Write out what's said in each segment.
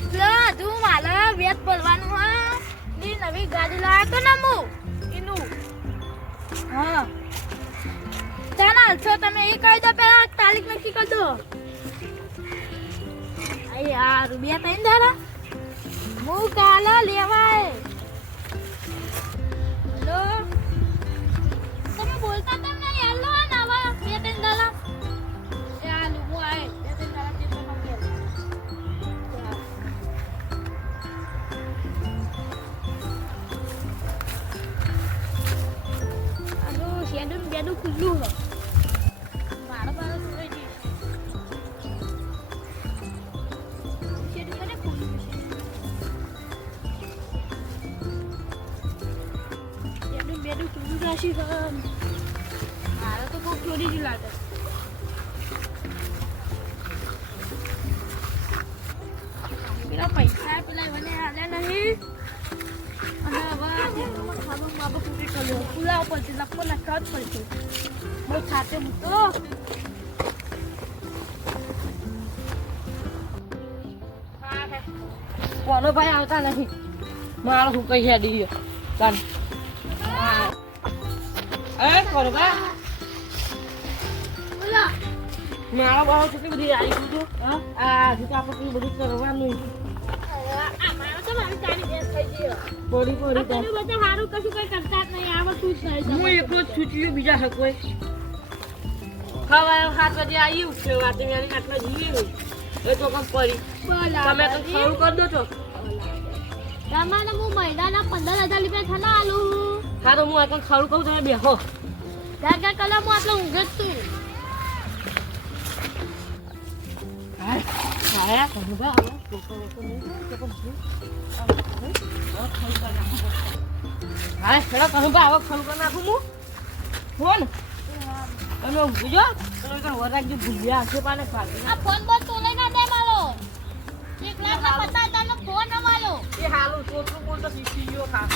એટલે તું મારે વેત બોલવાનું હા ની નવી ગાડી લાવ્યો તો ને હું એનું હા ચાલ છો તમે એ કહી દો પેલા તારીખ નક્કી કરી દો આ યાર રૂપિયા તઈ દાડા હું કાલે લેવાય હેલો તમે બોલતા તેમ નહીં હેલો નાવા બે ત્રણ દાડા ચાલ હું આય બે ત્રણ દાડા તે તો મંગે આનો શેડું બેડું ખુલ્લું હો મારો બારો સુઈ ગઈ શેડું મને ખુલ્લું શેડું બેડું ખુલ્લું રાશી મારો તો બહુ ચોરી જ લાગે પેલા પૈસા પેલા મને આલ્યા નહીં અને હવે ખાવાનું બાબા ફૂટી કર્યો ખુલ્લા પડશે લખો લખવા જ પડશે બહુ ખાતે મૂકો કોનો ભાઈ આવતા નથી મારો હું કઈ હેડી ગયો ચાલ એ કોનો ભાઈ બોલો મારો બાળો કેટલી બધી આવી ગયું હતું આ હજુ તો આપણે કેટલું બધું કરવાનું આ મારો તો મારી તારી બેસ થઈ ગયો બોડી બોડી તમે બધા સારું કશું કઈ કરતા જ નહીં આમાં શું થાય હું એકલો જ છૂટ્યો બીજા હકોય ખવાય 7 વાગે આવ્યું છે વાતે મેરી આટલા જીવે એ તો કમ પડી તમે તો ખરું કરી દો છો તમારે હું મહિનાના 15,000 રૂપિયા થના આલું હા તો હું આ કઈ ખરું કહું તમે બેહો જાગા કલા હું આટલો ઊંઘ જ છું હા કોનો ભાઈ હા ચલો કહું ભાઈ આવો ખરું કરી નાખું હું ફોન તમે ઊંઘજો તમે કઈ વરાગજી ભૂલ્યા હશે પાને ભાગી આ ફોન પર તોલે ના દે મારો 1,50,000 નો ફોન અમારો એ હાલું છોકરું બોલ તો શીખી ગયો ખાસ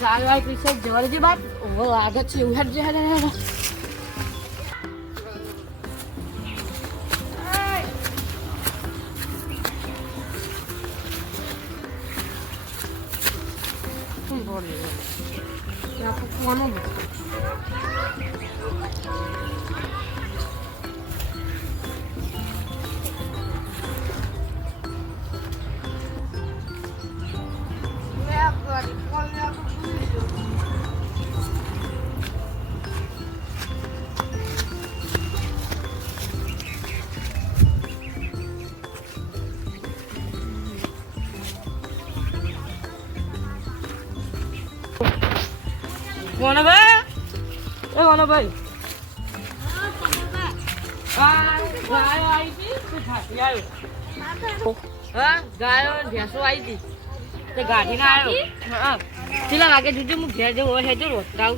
ચાલવાય પૈસા જવાજી બાપ ઓ આગળ છે એવું હેડ હેડ હેડ કોનો કોનો ભાઈ એ કોનો ભાઈ ગાયો આવી હતી તું થાકી આવ્યો હા ગાયો ભેંસો આવી હતી તે ગાડી ના આવ્યો હા ચલા વાગે જોજો હું ઘેર જવું હોય હેજો રોતા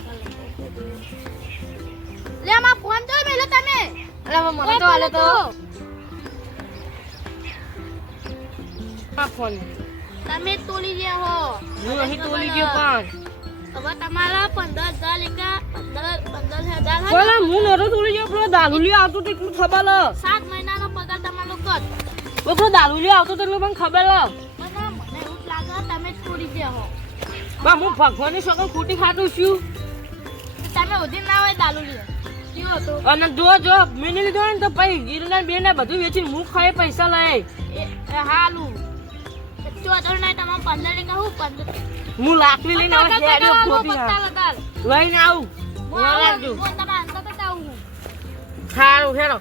લે માં ફોન તો મેલે તમે અરે મને તો આલે તો ફોન તમે તોલી ગયા હો હું અહીં તોલી ગયો પણ હવે તમારા 15,000 લેકા 15,000 બોલા હું નરો તોલી ગયો પેલો દારૂલી આવતો તો એટલું ખબર લ 7 મહિનાનો પગાર તમારો કર પેલો દારૂલી આવતો તો એટલું પણ ખબર લ મને એવું લાગે તમે તોડી ગયા હો બા હું ભગવાનની સગન ખોટી ખાતું છું તમે ઉધી ના હોય દારૂલી કેવો હતો અને જો મેને લીધો ને તો પછી ગીરના બેને બધું વેચીને હું ખાઈ પૈસા લઈ એ હાલું ચોધર નહીં તમારે 15 લેકા હું 15 હું લાકડી લઈને હવે હેડ્યો ખોટી લઈને આવું વરાજો સારું હેડો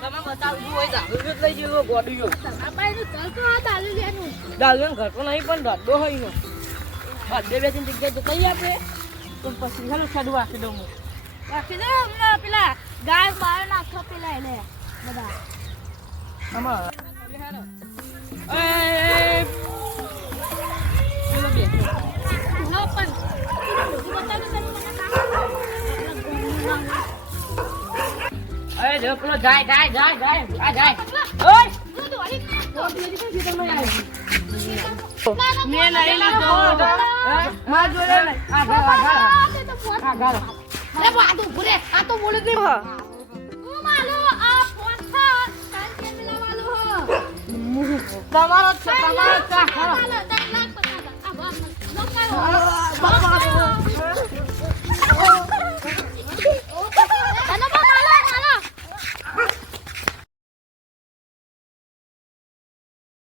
તમે બતાવજો હોય દારૂ લઈ ગયો ગોડ્યો દારૂ ઘર તો નહીં પણ દોડો હોય નો બે બે ત્રણ જગ્યાએ જતા આપણે તો પછી ચાલો છાડું રાખી દઉં હું રાખી દો પેલા ગાય બહાર નાખો પેલા એને બધા આમાં અરે જો પેલો જાય ઓય મેં નહીં લીધો. હા? માર જોડે નહીં. આ ગાળો. અરે બા તું ભૂરે આ તો બોલે દે હું માલો આ ફોન છે કાલ કે મિલાવાલો હો તમારો જ છે, તમારો જ છે. માલો